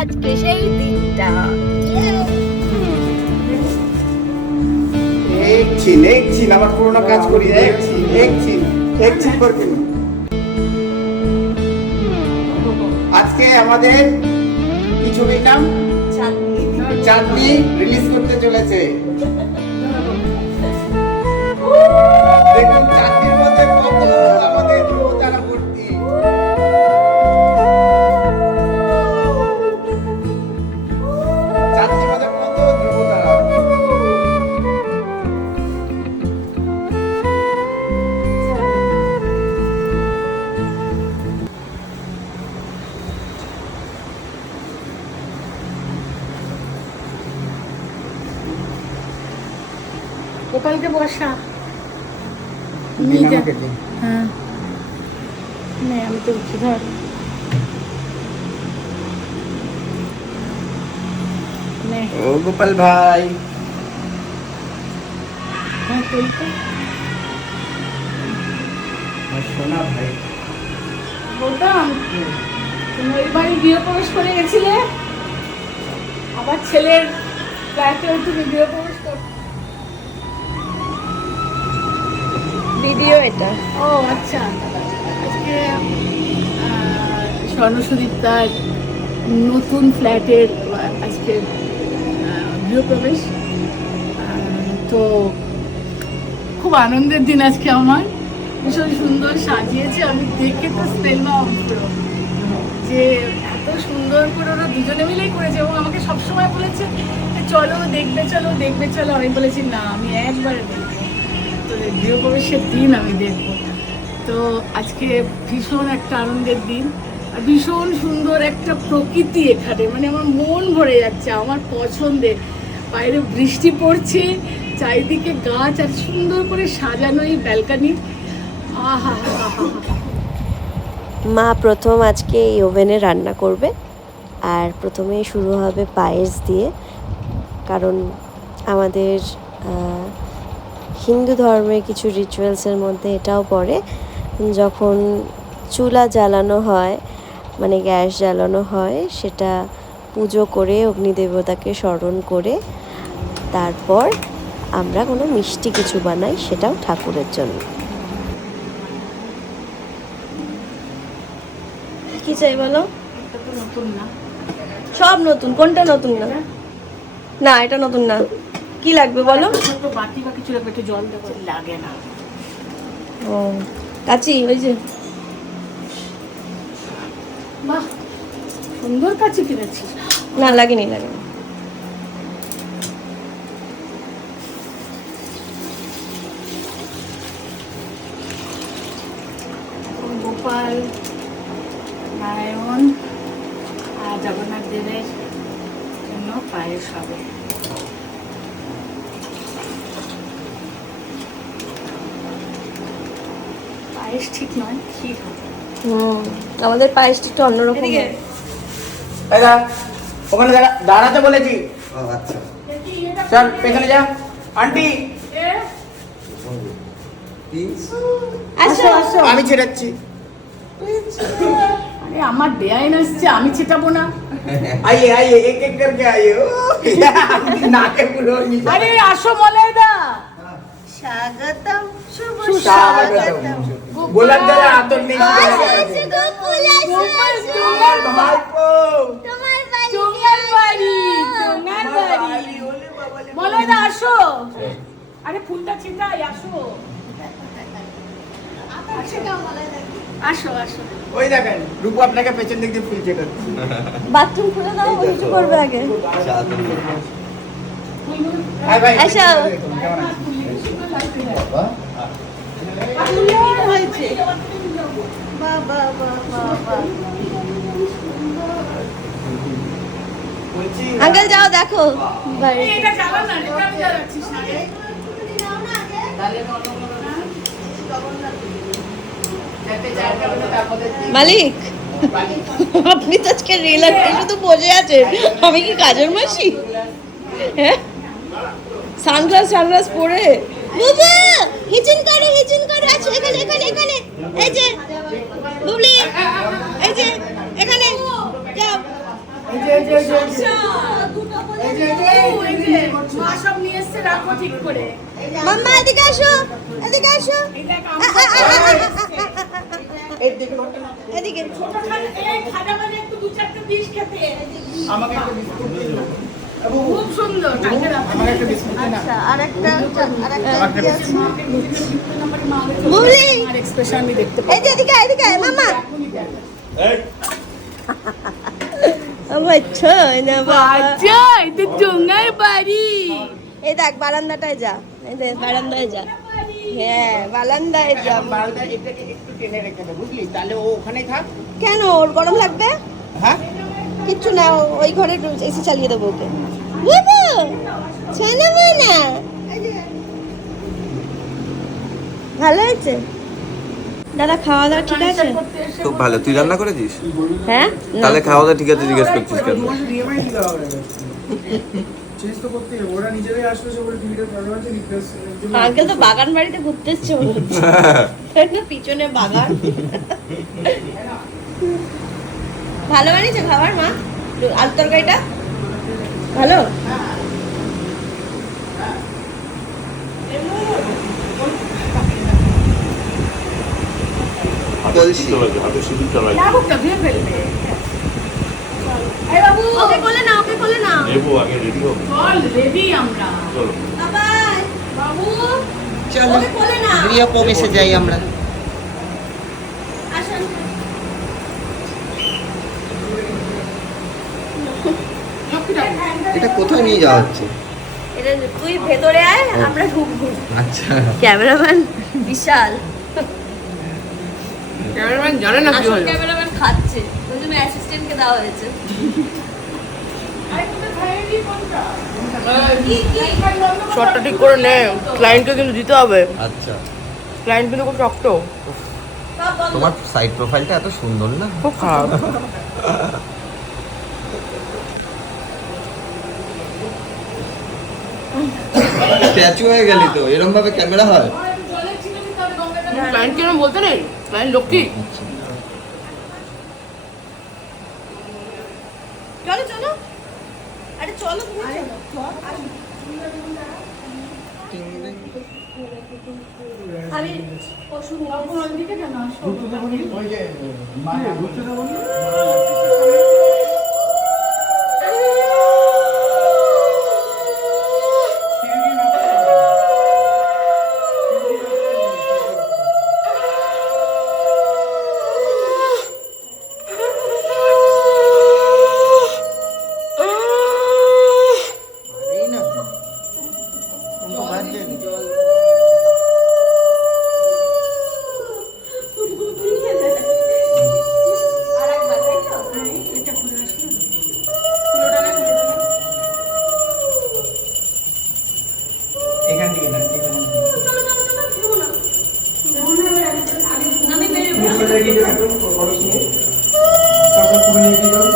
আজকে সেই দিনটা। আমার পুরোনো কাজ করি আজকে আমাদের কি ছবির নাম চাঁদনি রিলিজ করতে চলেছে। দেখুন চাঁদনির মধ্যে কত আমাদের ধ্রুবতারা ভর্তি। চাঁদনির মধ্যে কত ধ্রুবতারা। গোপালকে বসা হ্যাঁ আমি তো উঠি ধর ও গোপাল ভাই হ্যাঁ তুই তো সোনা ভাই বলতাম তুমি ওই বাড়ি গৃহপ্রবেশ করে গেছিলে, আবার ছেলের ফ্ল্যাটে তুমি গৃহপ্রবেশ কর ভিডিও এটা। ও আচ্ছা, আজকে স্বর্ণসুদীপ্তার নতুন ফ্ল্যাটের আজকে গৃহপ্রবেশ। তো খুব আনন্দের দিন আজকে আমার, ভীষণ সুন্দর সাজিয়েছে। আমি দেখে তো স্পেলবাউন্ড যে এত সুন্দর করে ওরা দুজনে মিলেই করেছে, এবং আমাকে সবসময় বলেছে চলো দেখবে চলো দেখবে চলো। আমি বলেছি না, আমি একবারে দেখবো, তো গৃহপ্রবেশের দিন আমি দেখবো। তো আজকে ভীষণ একটা আনন্দের দিন, আর ভীষণ সুন্দর একটা প্রকৃতি এখানে, মানে আমার মন ভরে যাচ্ছে, আমার পছন্দের। বাইরে বৃষ্টি পড়ছে, চারিদিকে গাছ, আর সুন্দর করে সাজানো এই ব্যালকানি। আহা হা হা। মা প্রথম আজকে এই ওভেনে রান্না করবে, আর প্রথমেই শুরু হবে পায়েস দিয়ে। কারণ আমাদের হিন্দু ধর্মের কিছু রিচুয়ালসের মধ্যে এটাও পড়ে, যখন চুলা জ্বালানো হয় মানে গ্যাস জ্বালানো হয়, সেটা পুজো করে অগ্নিদেবতাকে স্মরণ করে তারপর আমরা কোনো মিষ্টি কিছু বানাই, সেটাও ঠাকুরের জন্য। কি চাই বলো? নতুন না, সব নতুন। কোনটা নতুন না? না এটা নতুন না। কি লাগবে বলো? বাটি বা কিছু লাগবে, একটু জল দেবো। লাগে না। ও কাচি, ওই যে বাহ, সুন্দর কাছে কিনেছিস। না লাগেনি লাগেনি। গোপাল, নারায়ণ আর জগন্নাথ দেবের জন্য পায়েস হবে। পায়েস ঠিক নয়, ক্ষীর হবে। আমাদের পায়েসটা একটু অন্যরকম। ওখানে দাঁড়াতে বলেছি। আচ্ছা চল পেছনে যা। আন্টি আসো আসো, আমি ছেড়াচ্ছি। আরে আমার বেআইন আসছে, আমি ছেটাবো না। आइए आइए एक एक करके आइए नाके पुरो আরে আসো মলয়দা। স্বাগতম, শুভ स्वागतम गोलाप जल आतन नहीं গোপাল তোমার भाईपो তোমার বাড়ি, তোমার বাড়ি। মলয়দা আসো, আরে ফুলটা ছিটাই, আসো আসো আসো। ওই দেখেন রূপু আপনাকে পেছন দিক দিয়ে ফুল চেটাচ্ছে। বাথরুম খুলে দাও, ওই কিছু করবে আগে। হাই ভাই আসো। হয়েছে বাবা বাবা বলছি আঙ্কেল যাও দেখো বাইরে। এটা চালা না, এটা আমি জ্বালাচ্ছিস না রে। মালিক, আপনি তো আজকে রিল্যাক্সে শুধু বসে আছেন, আমি কি কাজের মাসি? হ্যাঁ, সানগ্লাস পরে বাবা হিচিন করে আছে। এখানে এই যে বুবলি, এই যে এখানে যাও। মা সব নিয়ে এসছে, রাখো ঠিক করে। মাম্মা এদিকে আসো, এদিকে আসো, এদিকে। একটু দু চারটে দিস খেতে। আমাকে একটা বিস্কুট দিয়ে দাও। খুব সুন্দর। আমাকে একটা বিস্কুট দে না। আচ্ছা, আরেকটা আরেকটা কি আছে? বুবলি, আর এক্সপ্রেশন আমি দেখতে পাই। এই যে এদিকে, এদিকে মাম্মা। আমার ছয় না বাবা। আচ্ছা, এটা জঙ্গার বাড়ি। এই দেখ বারান্দাটায় যা, এই দেখ বারান্দায় যা। হ্যাঁ বারান্দায় যা। এখন বালটা এটাকে একটু টেনে রেখে দে, বুঝলি? তাহলে ও ওখানেই থাক। কেন ওর গরম লাগবে? হ্যাঁ? কিচ্ছু না, ওই ঘরে এসি চালিয়ে দেবো ওকে। বাবু ছানা মানা ভালো হয়েছে দাদা, খাওয়া দাওয়া ঠিক আছে? খুব ভালো। তুই রান্না করেছিস? হ্যাঁ তাহলে খাওয়া দাওয়া ঠিক আছে জিজ্ঞেস করছিস কেন? আঙ্কেল তো বাগান বাড়িতে ঘুরতে এসছে মনে হচ্ছে। পিছনে বাগান। ভালো বানিয়েছে খাবার মা? আলু তরকারিটা ভালো? লাবুকটা ধুয়ে ফেলবে। এই বাবু, ওকে কোলে নাও, ওকে কোলে নাও। চল রেডি আমরা। বাবাই বাবু, চলো ওকে কোলে নাও। গৃহ প্রবেশে যাই আমরা। আসুন। এটা কোথায় নিয়ে যাওয়া হচ্ছে? এটা তুই ভেতরে আয়, আমরা ঢুকবো। আচ্ছা, ক্যামেরাম্যান বিশাল। ক্যামেরাম্যান জানে না কি আসল হলো। ক্যামেরাম্যান খাচ্ছে, ওই জন্য অ্যাসিস্ট্যান্টকে দেওয়া হয়েছে। শটটা ঠিক করে নে, ক্লায়েন্টকে কিন্তু দিতে হবে। আচ্ছা। ক্লায়েন্ট কিন্তু খুব শক্ত, তোমার সাইড প্রোফাইলটা এত সুন্দর না? খুব খারাপ। স্ট্যাচু হয়ে গেলি তো, এরকম ভাবে ক্যামেরা হয়? ক্লায়েন্টকে এরকম বলতে নেই, ক্লায়েন্ট লক্ষ্মী। চলো চলো, আরে চলো তুমি চলো। আমি ওষুধ ওই যে মায়া ঘুরতে দেবো না? এখান থেকে না, এখান থেকে। আমি বেরোবো। নিচে রেখে যাও একটু, খরচ নিয়ে। তারপর তুমি নিয়ে যাও।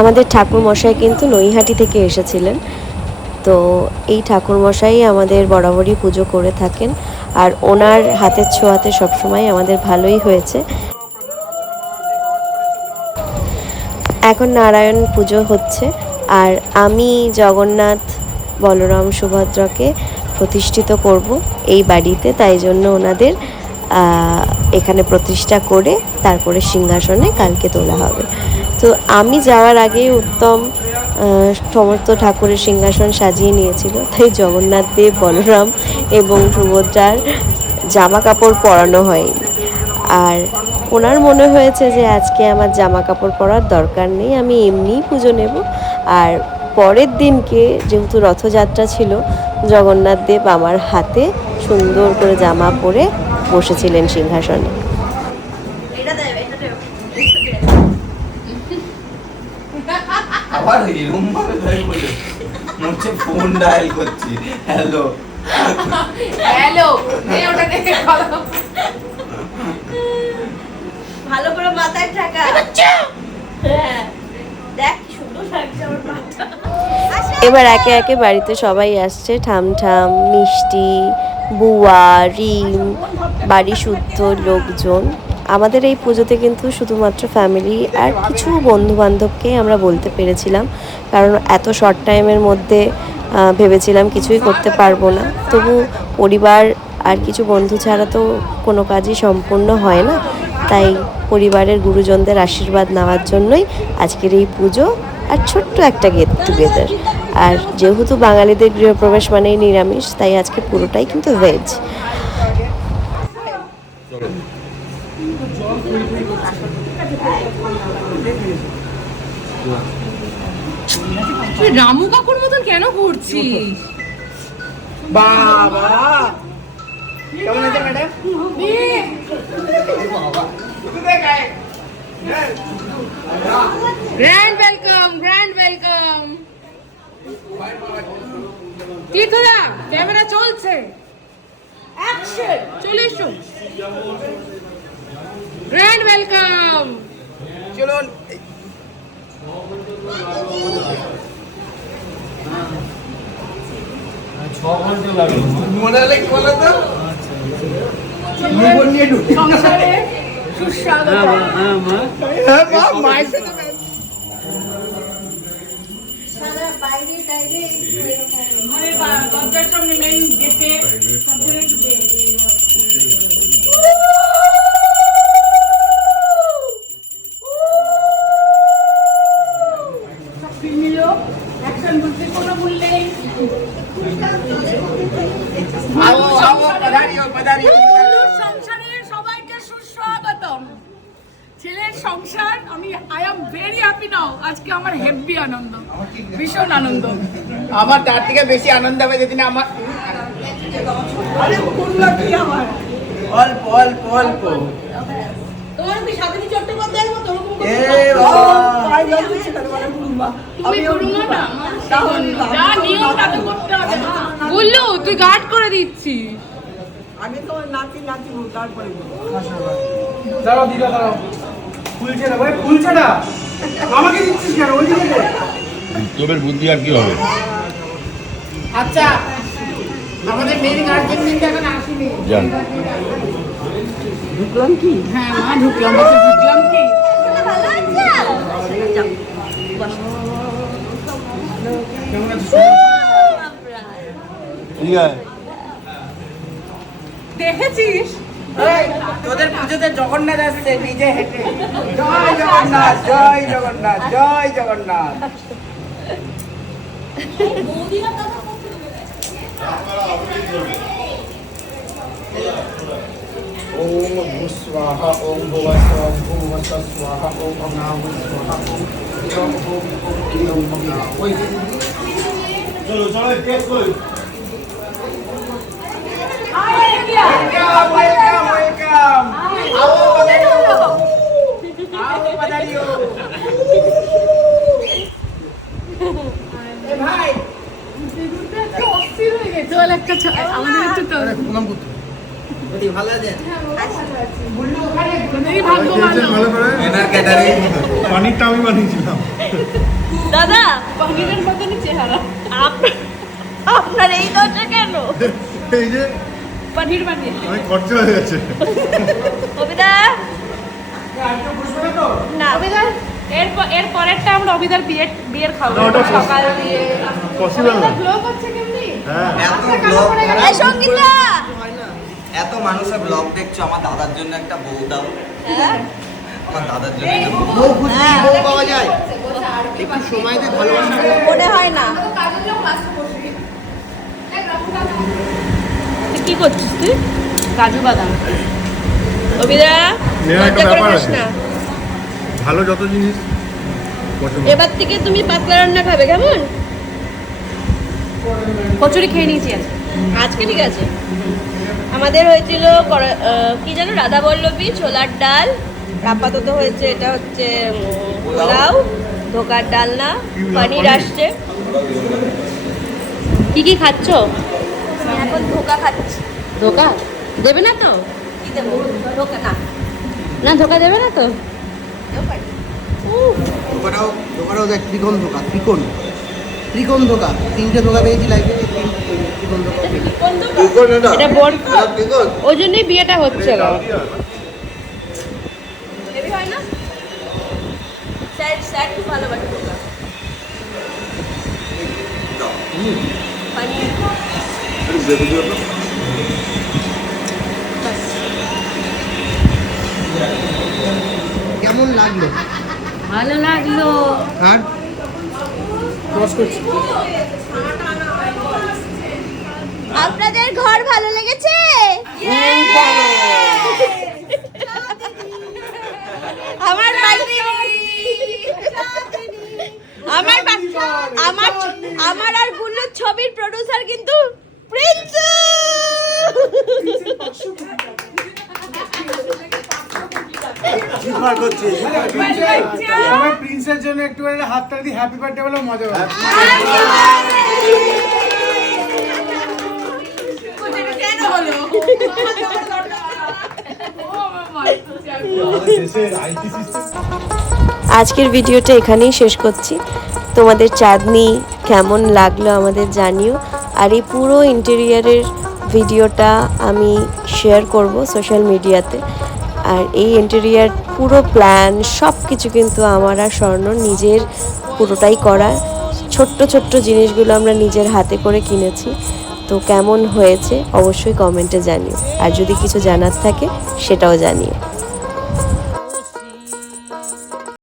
আমাদের ঠাকুরমশাই কিন্তু নৈহাটি থেকে এসেছিলেন, তো এই ঠাকুরমশাই আমাদের বরাবরই পুজো করে থাকেন, আর ওনার হাতের ছোঁয়াতে সবসময় আমাদের ভালোই হয়েছে। এখন নারায়ণ পুজো হচ্ছে, আর আমি জগন্নাথ বলরাম সুভদ্রাকে প্রতিষ্ঠিত করব এই বাড়িতে, তাই জন্য ওনাদের এখানে প্রতিষ্ঠা করে তারপরে সিংহাসনে কালকে তোলা হবে। তো আমি যাওয়ার আগেই উত্তম সমস্ত ঠাকুরের সিংহাসন সাজিয়ে নিয়েছিল, তাই জগন্নাথ দেব, বলরাম এবং সুভদ্রার জামা কাপড় পরানো হয়নি। আর ওনার মনে হয়েছে যে আজকে আমার জামা কাপড় পরার দরকার নেই, আমি এমনিই পুজো নেব। আর পরের দিনকে যেহেতু রথযাত্রা ছিল, জগন্নাথ দেব আমার হাতে সুন্দর করে জামা পরে বসেছিলেন সিংহাসনে। আবার এরকম ভাবে তাই বলে মনে হচ্ছে ফোন ডায়াল করছি। হ্যালো হ্যালো ওটা দেখে কথা ভালো করে মাথায় ঠাকা। হ্যাঁ দেখ কি সুন্দর লাগছে আমার মাথা। এবার একে একে বাড়িতে সবাই আসছে, ঠামঠাম, মিষ্টি, বুয়া, রিম, বাড়ি শুদ্ধ লোকজন। আমাদের এই পুজোতে কিন্তু শুধুমাত্র ফ্যামিলি আর কিছু বন্ধু বান্ধবকে আমরা বলতে পেরেছিলাম, কারণ এত শর্ট টাইমের মধ্যে ভেবেছিলাম কিছুই করতে পারবো না। তবু পরিবার আর কিছু বন্ধু ছাড়া তো কোনো কাজই সম্পূর্ণ হয় না, তাই পরিবারের গুরুজনদের আশীর্বাদ নেওয়ার জন্যই আজকের এই পুজো আর ছোট্ট একটা গেট টুগেদার। আর যেহেতু বাঙালিদের গৃহপ্রবেশ মানেই নিরামিষ, তাই আজকে পুরোটাই কিন্তু ভেজ। তুই রামু কাকুর মতন কেন করছিস? বাবা কেমন আছে madam? Grand welcome, grand welcome. তীর্থদা ক্যামেরা চলছে, অ্যাকশন, চলে এসো। Grand welcome. চলুন। মনে হলে কি বলো তো? জীবন নিয়ে ঢুকে সংসারে সুস্বাগত। হ্যাঁ মা, মায়ের সাথে ঘরের দরজার সামনে মেইন গেটে সব জায়গায় একটু দে। সব ফিল্ম নিল, অ্যাকশন বলতে কোনো ভুল নেই। বন্ধুর সংসারে সবাইকে সুস্বাগতম। ছেলের সংসার, আমি আই এম ভেরি হ্যাপি নাও। আজকে আমার হেভি আনন্দ, ভীষণ আনন্দ। আমার তার থেকে বেশি আনন্দ হবে যেদিন আমার অল্প অল্প অল্প তোমার কি স্বাধীন চট্টোপাধ্যায়ের মতো ওরকম করে তুমি করুমা না, যা নিয়ম তা তো করতে হবে না। বললো তুই গার্ড করে দিচ্ছিস। দাঁড়াও দিদা দাঁড়াও, খুলছে না ভাই, খুলছে না, আমাকে দিচ্ছিস কেন? ওই দিকে তোর বুদ্ধি আর কি হবে? আচ্ছা আমাদের মেন গার্জেন কিন্তু এখন আসেনি। জান ঢুকলাম কি? হ্যাঁ মা ঢুকলাম, বলতে ঢুকলাম কি? ঠিক আছে। দেখেছিস এই, তোদের পুজোতে জগন্নাথ আসছে নিজে হেঁটে। জয় জগন্নাথ, জয় জগন্নাথ, জয় জগন্নাথ। ওম ভূস্বাহা ওম ভুবস্বাহা ভূবস্বাহা স্বাহা ওম অগ্নাহু স্বাহা ওম ইদং ওম ওম ইদং অগ্নাহু। ওই চলো চলো টেস্ট করি। Welcome welcome welcome. आओ पधारियो, आओ पधारियो। ए भाई অস্থির হয়ে গেছে। চল একটা আমাদের একটু তো ভালো আছেন? এই ভাগ্যবান। এনার ক্যাটারিং পানিরটা আমি বানিয়েছিলাম। দাদা পনিরের মতনই চেহারা। আপনার এই দরজা কেন? এই যে পনির বানিয়ে অনেক খরচা হয়ে গেছে। কবিতা না এর পরেরটা আমরা অভিদার বিয়ের খাবো না, ওটা সকাল দিয়ে। পসিবল না। ব্লগ হচ্ছে কেমনি? হ্যাঁ এত ব্লগ এই সঙ্গীতা এত মানুষের ব্লগ দেখছো, আমার দাদার জন্য একটা বউ দাও। হ্যাঁ আমার দাদার জন্য একটা বউ খুঁজছি, বউ পাওয়া যায়? একটু সময় দিয়ে ভালোবাসা। মনে হয় না। তুই কি করছিস তুই? কাজু বাদাম। কবিতা নেওয়ার একটা লজ্জা করে ব্যাপার খাস আছে। না। ভালো যত জিনিস পছন্দ। এবার থেকে তুমি পাতলা রান্না খাবে, কেমন? কচুরি খেয়ে নিয়েছি আজকে। আজকে ঠিক আছে। আমাদের হয়েছিল কি যেন রাধা বল্লভী, ছোলার ডাল, আপাতত হয়েছে এটা হচ্ছে পোলাও, ধোকার ডালনা, পনির আসছে। কি কি খাচ্ছ? এখন ধোকা খাচ্ছি। ধোকা দেবে না তো? কি দেবো? ধোকা না। না ধোকা দেবে না তো? ধোকাটাও দেখ, ত্রিকোণ ধোকা 3টে ধোকা পেয়েছি লাইফে, ত্রিকোণ ধোকা। এটা বড়, ওই জন্যই বিয়েটা হচ্ছে না। হেভি হয় না? স্যার খুব ভালোবাসে ধোকা। কেমন লাগলো? ভালো লাগলো। আর আপনাদের ঘর ভালো লেগেছে? আমার বাড়ি, আমার আর গুল্লুর ছবির প্রোডিউসার কিন্তু প্রিন্স। সবাই প্রিন্সের জন্য একটু হাতটা দিয়ে হ্যাপি বার্থডে বলে মজা হবে। আজকের ভিডিওটা এখানেই শেষ করছি। তোমাদের চাঁদনি কেমন লাগলো আমাদের জানিও। আর এই পুরো ইন্টেরিয়ারের ভিডিওটা আমি শেয়ার করব সোশ্যাল মিডিয়াতে। আর এই ইন্টেরিয়ার পুরো প্ল্যান সব কিছু কিন্তু আমার আর স্বর্ণর নিজের পুরোটাই করা। ছোট্ট ছোট্ট জিনিসগুলো আমরা নিজের হাতে করে কিনেছি। তো কেমন হয়েছে অবশ্যই কমেন্টে জানিও, আর যদি কিছু জানার থাকে সেটাও জানিও।